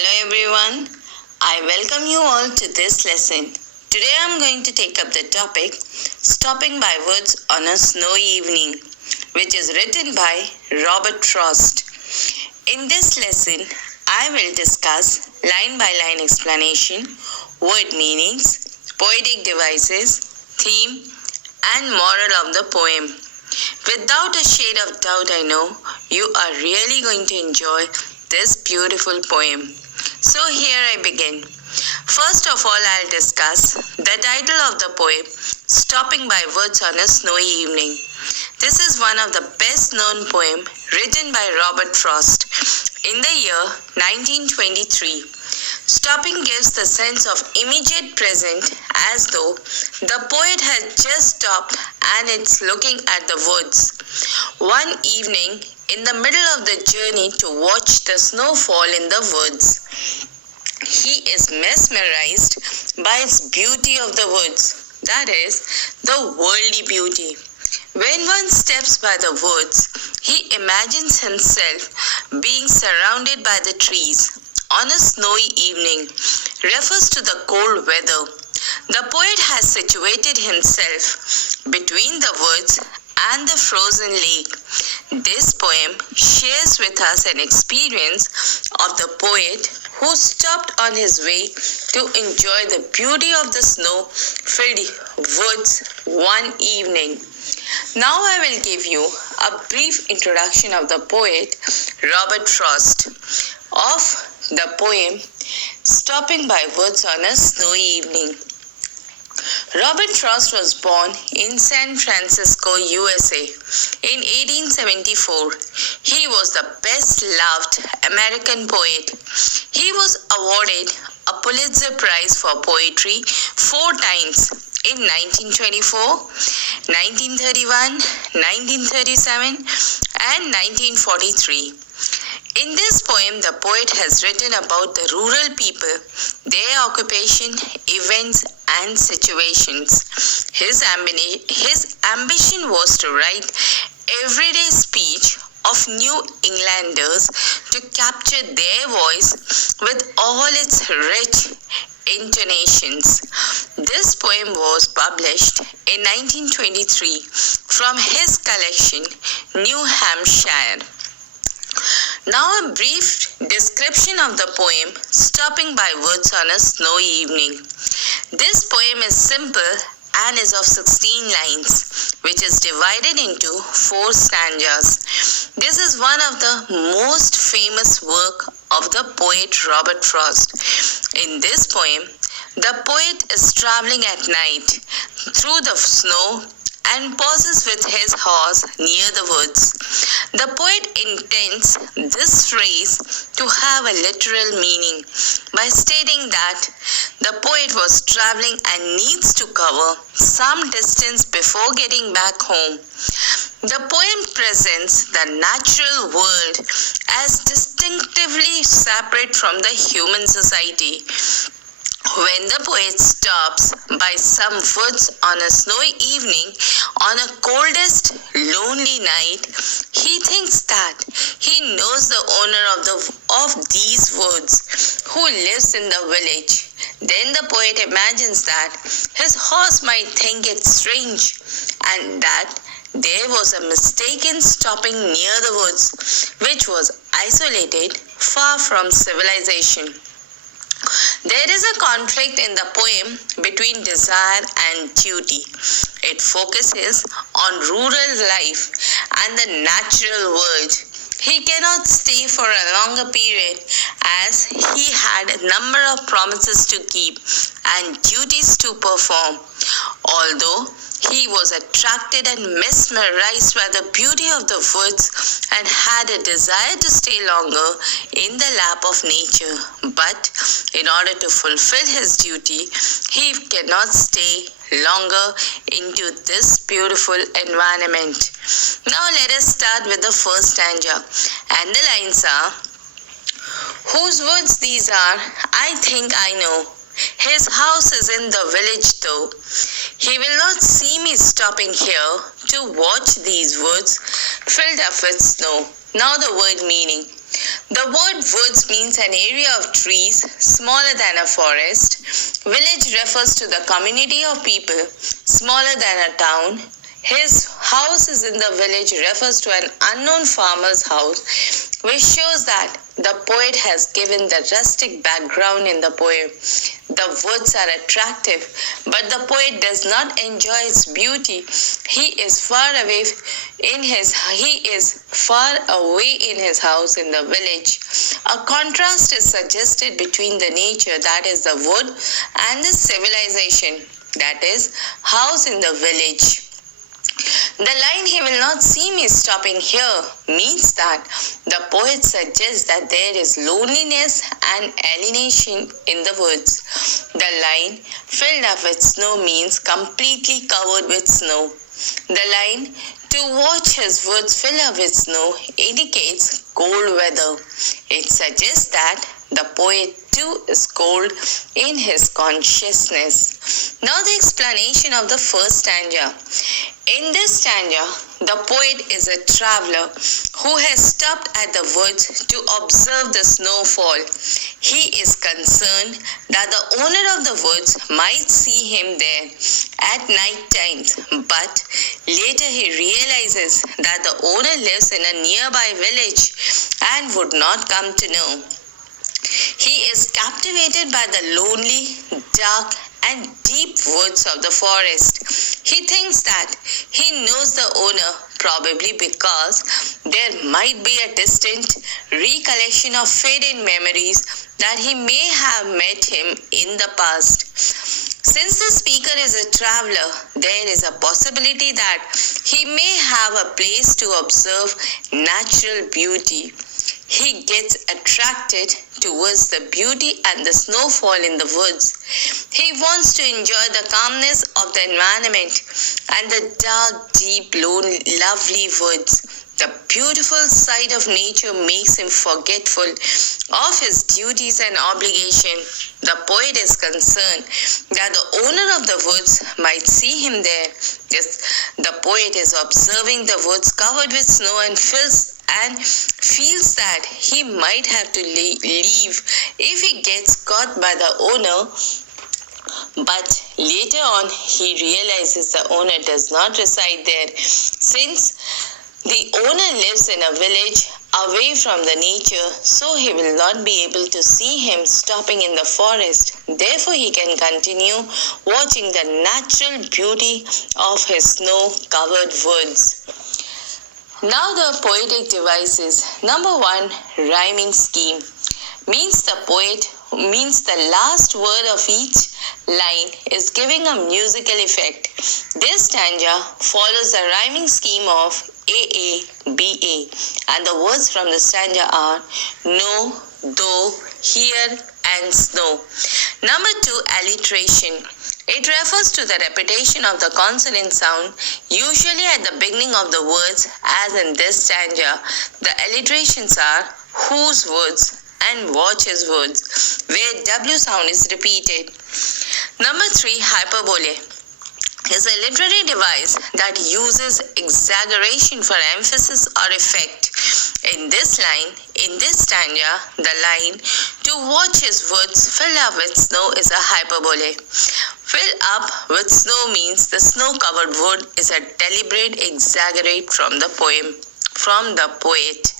Hello everyone, I welcome you all to this lesson. Today I am going to take up the topic Stopping by Woods on a Snowy Evening, which is written by Robert Frost. In this lesson, I will discuss line-by-line explanation, word meanings, poetic devices, theme, and moral of the poem. Without a shade of doubt, I know you are really going to enjoy this beautiful poem. So here I begin. First of all, I'll discuss the title of the poem, Stopping by Woods on a Snowy Evening. This is one of the best known poems written by Robert Frost in the year 1923. Stopping gives the sense of immediate present as though the poet had just stopped and it's looking at the woods. One evening in the middle of the journey to watch the snow fall in the woods, he is mesmerized by its beauty of the woods, that is, the worldly beauty. When one steps by the woods, he imagines himself being surrounded by the trees on a snowy evening, refers to the cold weather. The poet has situated himself between the woods and the frozen lake. This poem shares with us an experience of the poet who stopped on his way to enjoy the beauty of the snow-filled woods one evening. Now I will give you a brief introduction of the poet Robert Frost of the poem Stopping by Woods on a Snowy Evening. Robert Frost was born in San Francisco, USA in 1874. He was the best-loved American poet. He was awarded a Pulitzer Prize for Poetry 4 times in 1924, 1931, 1937, and 1943. In this poem, the poet has written about the rural people, their occupation, events, and situations. His ambition was to write everyday speech of New Englanders to capture their voice with all its rich intonations. This poem was published in 1923 from his collection, New Hampshire. Now a brief description of the poem, Stopping by Woods on a Snowy Evening. This poem is simple and is of 16 lines, which is divided into 4 stanzas. This is one of the most famous work of the poet Robert Frost. In this poem, the poet is traveling at night through the snow and pauses with his horse near the woods. The poet intends this phrase to have a literal meaning by stating that the poet was traveling and needs to cover some distance before getting back home. The poem presents the natural world as distinctively separate from the human society. When the poet stops by some woods on a snowy evening on a coldest, lonely night, he thinks that he knows the owner of these woods who lives in the village. Then the poet imagines that his horse might think it strange and that there was a mistake in stopping near the woods, which was isolated far from civilization. There is a conflict in the poem between desire and duty. It focuses on rural life and the natural world. He cannot stay for a longer period as he had a number of promises to keep and duties to perform. Although he was attracted and mesmerized by the beauty of the woods and had a desire to stay longer in the lap of nature. But in order to fulfill his duty, he cannot stay longer into this beautiful environment. Now let us start with the first stanza. And the lines are, whose woods these are, I think I know. His house is in the village though. He will not see me stopping here to watch these woods filled up with snow. Now the word meaning. The word woods means an area of trees smaller than a forest. Village refers to the community of people smaller than a town. His house is in the village refers to an unknown farmer's house, which shows that the poet has given the rustic background in the poem. The woods are attractive, but the poet does not enjoy its beauty. He is far away in his house in the village. A contrast is suggested between the nature, that is the wood, and the civilization, that is house in the village. The line "he will not see me stopping here" means that the poet suggests that there is loneliness and alienation in the woods. The line "filled up with snow" means completely covered with snow. The line "to watch his woods fill up with snow" indicates cold weather. It suggests that the poet too is cold in his consciousness. Now the explanation of the first stanza. In this stanza, the poet is a traveler who has stopped at the woods to observe the snowfall. He is concerned that the owner of the woods might see him there at night times, but later he realizes that the owner lives in a nearby village and would not come to know. He is captivated by the lonely, dark, and deep woods of the forest. He thinks that he knows the owner, probably because there might be a distant recollection of faded memories that he may have met him in the past. Since the speaker is a traveler, there is a possibility that he may have a place to observe natural beauty. He gets attracted towards the beauty and the snowfall in the woods. He wants to enjoy the calmness of the environment and the dark, deep, lovely woods. The beautiful sight of nature makes him forgetful of his duties and obligations. The poet is concerned that the owner of the woods might see him there. Yes, the poet is observing the woods covered with snow and feels that he might have to leave if he gets caught by the owner. But later on, he realizes the owner does not reside there, since the owner lives in a village away from the nature, so he will not be able to see him stopping in the forest. Therefore, he can continue watching the natural beauty of his snow-covered woods. Now the poetic devices. Number 1, rhyming scheme. Means the last word of each line is giving a musical effect. This stanza follows the rhyming scheme of AA, BA, and the words from the stanza are no, though, here, and snow. Number 2, alliteration. It refers to the repetition of the consonant sound, usually at the beginning of the words, as in this stanza. The alliterations are whose words and watch's words, where W sound is repeated. Number 3, hyperbole is a literary device that uses exaggeration for emphasis or effect. In this stanza, the line "to watch his woods fill up with snow" is a hyperbole. Fill up with snow means the snow-covered wood is a deliberate exaggerate from the poet.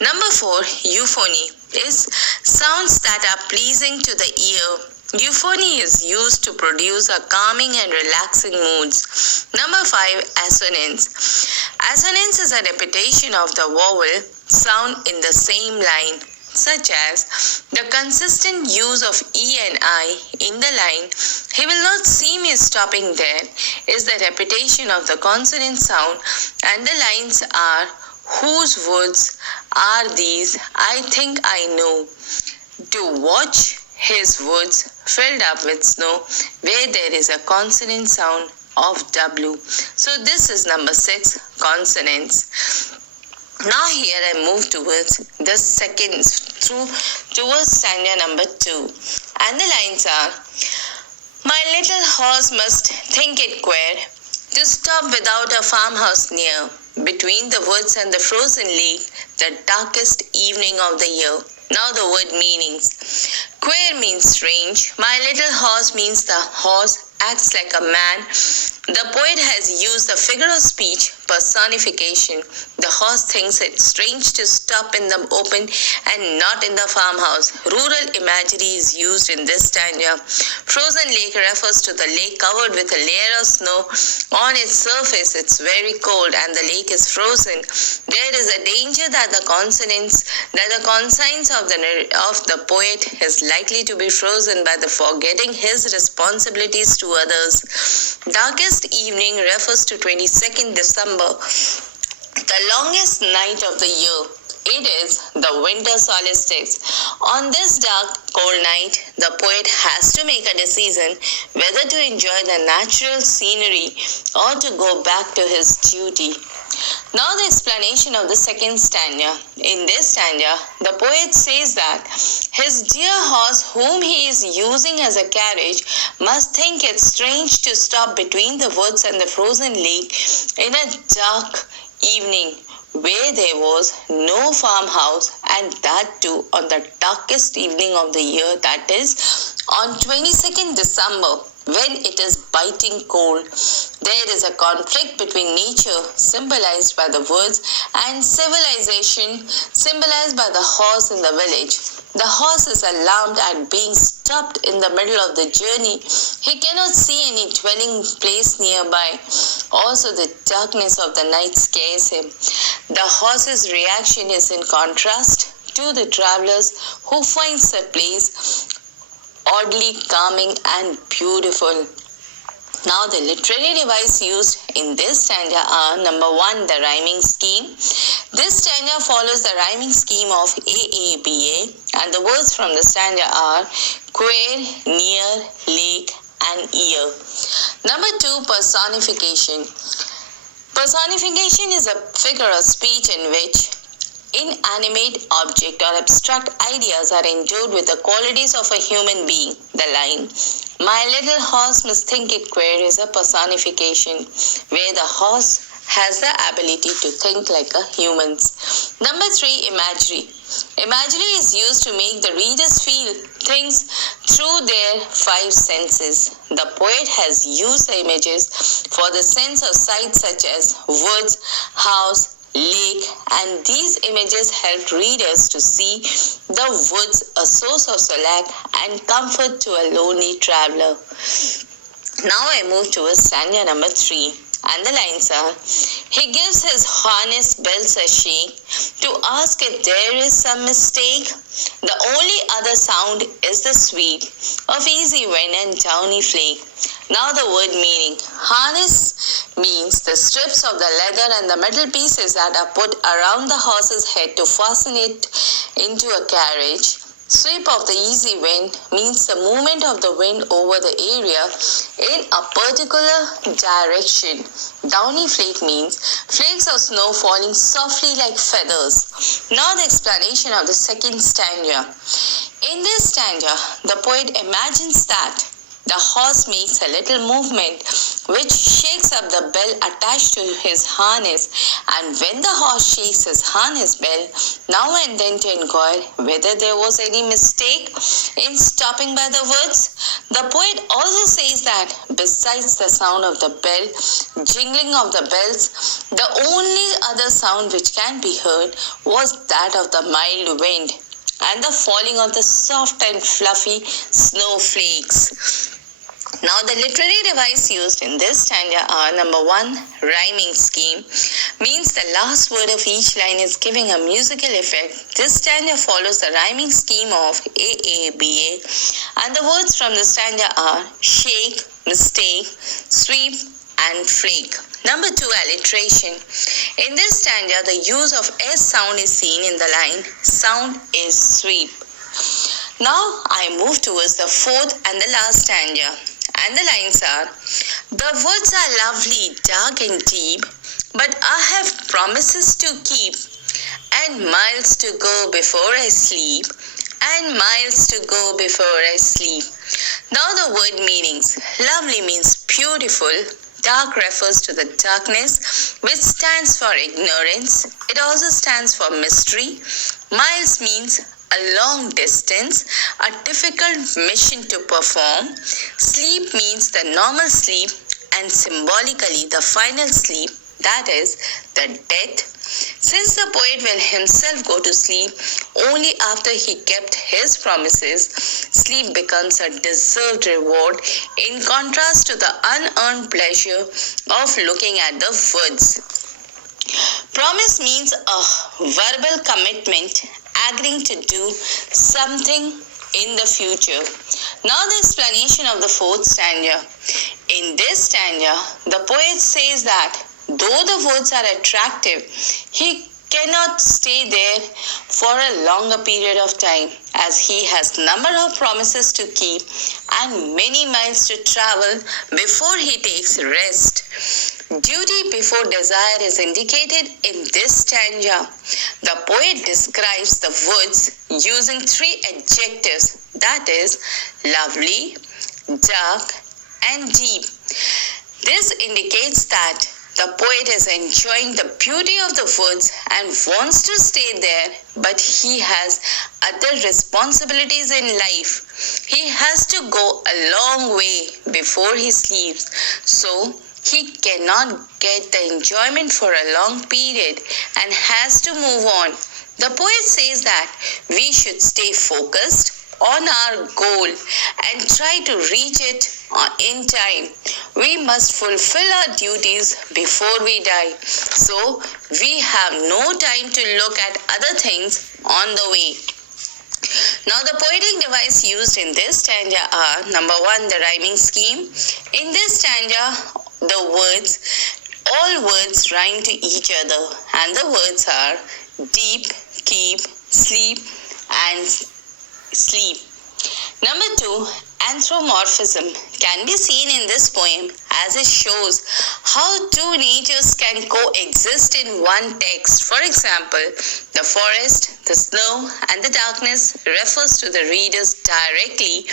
Number 4, euphony is sounds that are pleasing to the ear. Euphony is used to produce a calming and relaxing moods. Number 5, assonance. Assonance is a repetition of the vowel sound in the same line, such as the consistent use of E and I in the line "he will not see me stopping there" is the repetition of the consonant sound, and the lines are whose woods are these, I think I know. To watch his woods filled up with snow, where there is a consonant sound of W. So this is number 6, consonants. Now here I move towards the towards stanza number 2. And the lines are, my little horse must think it queer to stop without a farmhouse near. Between the woods and the frozen lake, the darkest evening of the year. Now the word meanings. Queer means strange. My little horse means the horse acts like a man. The poet has used the figure of speech personification. The horse thinks it strange to stop in the open and not in the farmhouse. Rural imagery is used in this stanza. Frozen lake refers to the lake covered with a layer of snow. On its surface, it's very cold and the lake is frozen. There is a danger that the conscience of the poet is likely to be frozen by the forgetting his responsibilities to others. Darkest evening refers to 22nd December, the longest night of the year. It is the winter solstice. On this dark, cold night, the poet has to make a decision whether to enjoy the natural scenery or to go back to his duty. Now the explanation of the second stanza. In this stanza, the poet says that his dear horse, whom he is using as a carriage, must think it strange to stop between the woods and the frozen lake in a dark evening where there was no farmhouse, and that too on the darkest evening of the year, that is on 22nd December, when it is biting cold. There is a conflict between nature, symbolized by the woods, and civilization, symbolized by the horse in the village. The horse is alarmed at being stopped in the middle of the journey. He cannot see any dwelling place nearby. Also, the darkness of the night scares him. The horse's reaction is in contrast to the travelers who finds the place oddly calming and beautiful. Now the literary device used in this stanza are: number 1, the rhyming scheme. This stanza follows the rhyming scheme of AABA, and the words from the stanza are queer, near, lake, and ear. Number 2, personification. Personification is a figure of speech in which inanimate object or abstract ideas are endowed with the qualities of a human being. The line, "My little horse must think it queer," is a personification where the horse has the ability to think like a human. Number 3, imagery. Imagery is used to make the readers feel things through their 5 senses. The poet has used the images for the sense of sight such as woods, house, lake, and these images help readers to see the woods, a source of solace and comfort to a lonely traveler. Now I move to stanza number 3, and the lines are: he gives his harness bells a shake to ask if there is some mistake. The only other sound is the sweep of easy wind and downy flake. Now the word meaning. Harness means the strips of the leather and the metal pieces that are put around the horse's head to fasten it into a carriage. Sweep of the easy wind means the movement of the wind over the area in a particular direction. Downy flake means flakes of snow falling softly like feathers. Now the explanation of the second stanza. In this stanza, the poet imagines that the horse makes a little movement which shakes up the bell attached to his harness, and when the horse shakes his harness bell now and then to inquire whether there was any mistake in stopping by the woods, the poet also says that besides the sound of the bell, jingling of the bells, the only other sound which can be heard was that of the mild wind and the falling of the soft and fluffy snowflakes. Now the literary device used in this stanza are: number 1, rhyming scheme, means the last word of each line is giving a musical effect. This stanza follows the rhyming scheme of AABA, and the words from the stanza are shake, mistake, sweep, and flake. Number 2, alliteration. In this stanza, the use of S sound is seen in the line, sound is sweep. Now I move towards the 4th and the last stanza, and the lines are: the woods are lovely, dark and deep, but I have promises to keep, and miles to go before I sleep, and miles to go before I sleep. Now the word meanings. Lovely means beautiful. Dark refers to the darkness. which stands for ignorance. It also stands for mystery. Miles means a long distance, a difficult mission to perform. Sleep means the normal sleep, and symbolically the final sleep, that is the death. Since the poet will himself go to sleep only after he kept his promises, sleep becomes a deserved reward in contrast to the unearned pleasure of looking at the woods. Promise means a verbal commitment, agreeing to do something in the future. Now the explanation of the fourth stanza. In this stanza, the poet says that though the woods are attractive, he cannot stay there for a longer period of time, as he has number of promises to keep and many miles to travel before he takes rest. Duty before desire is indicated in this stanza. The poet describes the woods using three adjectives, that is, lovely, dark, and deep. This indicates that the poet is enjoying the beauty of the woods and wants to stay there, but he has other responsibilities in life. He has to go a long way before he sleeps, so he cannot get the enjoyment for a long period and has to move on. The poet says that we should stay focused on our goal and try to reach it in time. We must fulfill our duties before we die, so we have no time to look at other things on the way. Now the poetic device used in this stanza are, number one, the rhyming scheme. In this stanza, all words rhyme to each other, and the words are deep, keep, sleep, and sleep. Number two, anthropomorphism can be seen in this poem as it shows how two natures can coexist in one text. For example, the forest, the snow, and the darkness refers to the readers directly,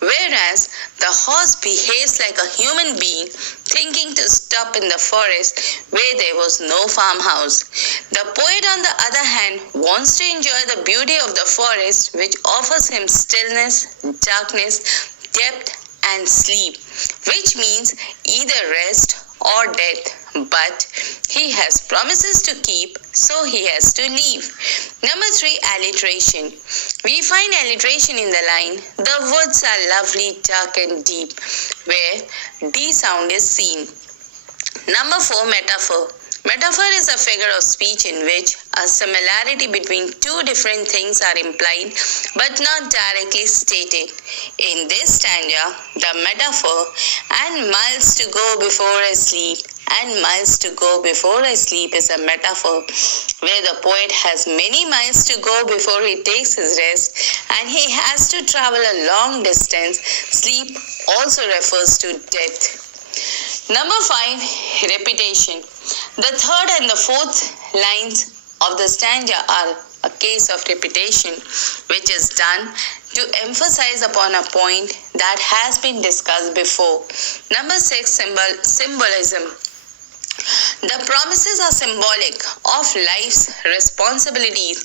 whereas the horse behaves like a human being thinking to stop in the forest where there was no farmhouse. The poet, on the other hand, wants to enjoy the beauty of the forest, which offers him stillness, darkness, depth, and sleep, which means either rest or death, but he has promises to keep, so he has to leave. Number three, alliteration. We find alliteration in the line, the woods are lovely, dark, and deep, where D sound is seen. Number four, metaphor. Metaphor is a figure of speech in which a similarity between two different things are implied but not directly stated. In this stanza, the metaphor, and miles to go before I sleep, and miles to go before I sleep is a metaphor where the poet has many miles to go before he takes his rest and he has to travel a long distance. Sleep also refers to death. Number five, repetition. The third and the fourth lines of the stanza are a case of repetition, which is done to emphasize upon a point that has been discussed before. Number six, symbolism. The promises are symbolic of life's responsibilities,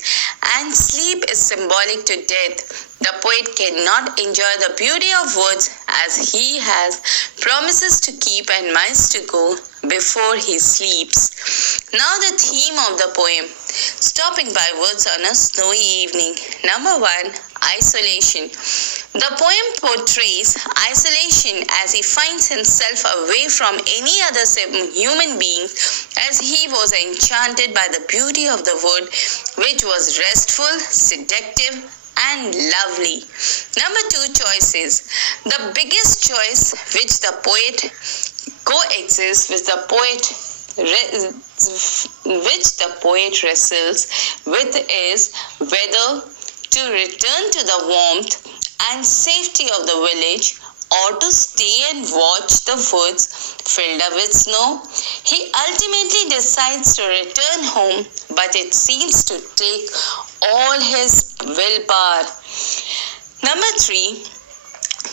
and sleep is symbolic to death. The poet cannot enjoy the beauty of woods as he has promises to keep and miles to go before he sleeps. Now the theme of the poem, stopping by woods on a snowy evening. Number one, isolation. The poem portrays isolation as he finds himself away from any other human being as he was enchanted by the beauty of the wood, which was restful, seductive, and lovely. Number two, choices. The biggest choice which the poet coexists with the poet wrestles with is whether to return to the warmth and safety of the village or to stay and watch the woods filled up with snow. He ultimately decides to return home, but it seems to take all his willpower. Number three,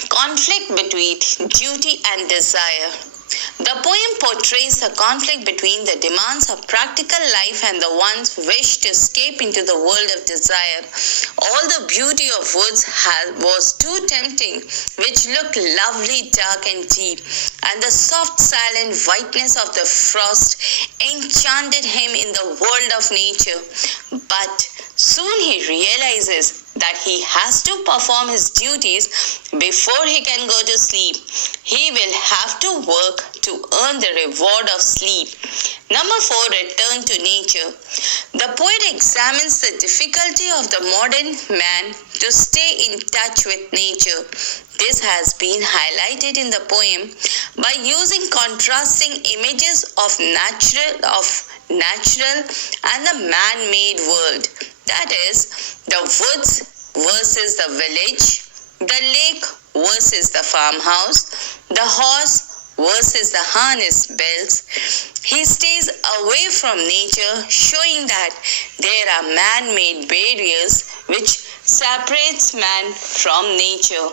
conflict between duty and desire. The poem portrays the conflict between the demands of practical life and the one's wish to escape into the world of desire. All the beauty of woods was too tempting, which looked lovely, dark and deep, and the soft silent whiteness of the frost enchanted him in the world of nature. But soon he realizes that he has to perform his duties before he can go to sleep. He will have to work to earn the reward of sleep. Number 4, return to nature. The poet examines the difficulty of the modern man to stay in touch with nature. This has been highlighted in the poem by using contrasting images of natural and the man-made world. That is, the woods versus the village, the lake versus the farmhouse, the horse versus the harness bells. He stays away from nature, showing that there are man-made barriers which separates man from nature.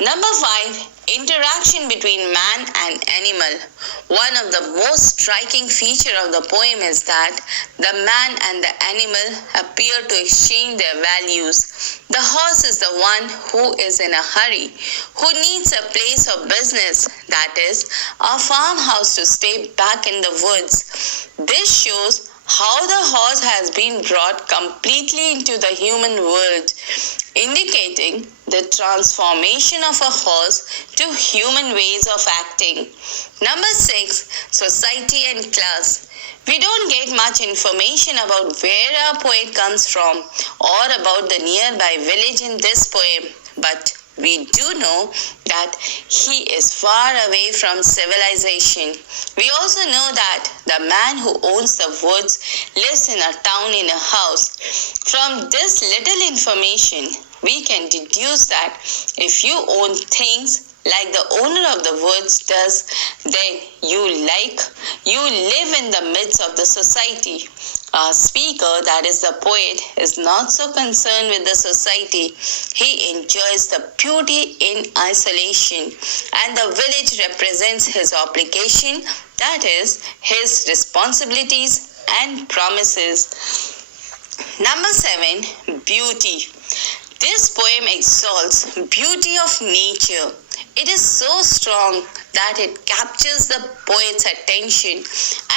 Number 5, interaction between man and animal. One of the most striking features of the poem is that the man and the animal appear to exchange their values. The horse is the one who is in a hurry, who needs a place of business, that is, a farmhouse to stay back in the woods. This shows how the horse has been brought completely into the human world, indicating the transformation of a horse to human ways of acting. Number 6, society and class. We don't get much information about where our poet comes from or about the nearby village in this poem, but we do know that he is far away from civilization. We also know that the man who owns the woods lives in a town in a house. From this little information, we can deduce that if you own things like the owner of the woods does, then you live in the midst of the society. Our speaker, that is the poet, is not so concerned with the society. He enjoys the beauty in isolation, and the village represents his obligation, that is, his responsibilities and promises. Number 7, beauty. This poem exalts beauty of nature. It is so strong that it captures the poet's attention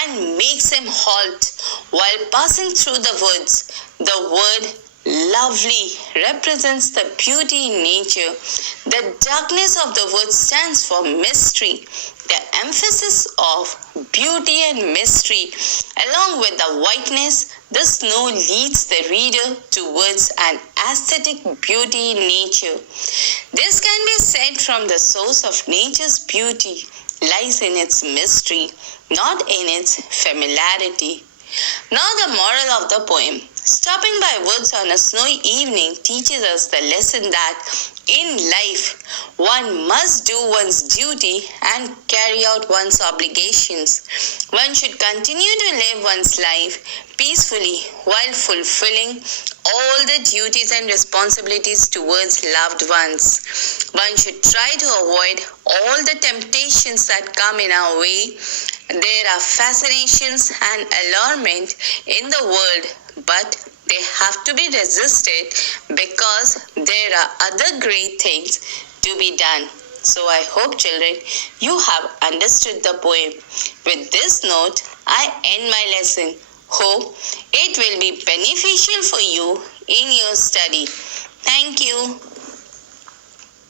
and makes him halt while passing through the woods. The word lovely represents the beauty in nature. The darkness of the woods stands for mystery. The emphasis of beauty and mystery, along with the whiteness, the snow leads the reader towards an aesthetic beauty in nature. This can be said from the source of nature's beauty lies in its mystery, not in its familiarity. Now the moral of the poem. Stopping by woods on a snowy evening teaches us the lesson that in life, one must do one's duty and carry out one's obligations. One should continue to live one's life peacefully while fulfilling all the duties and responsibilities towards loved ones. One should try to avoid all the temptations that come in our way. There are fascinations and allurement in the world, but they have to be resisted because there are other great things to be done. So I hope, children, you have understood the poem. With this note, I end my lesson. Hope it will be beneficial for you in your study. Thank you.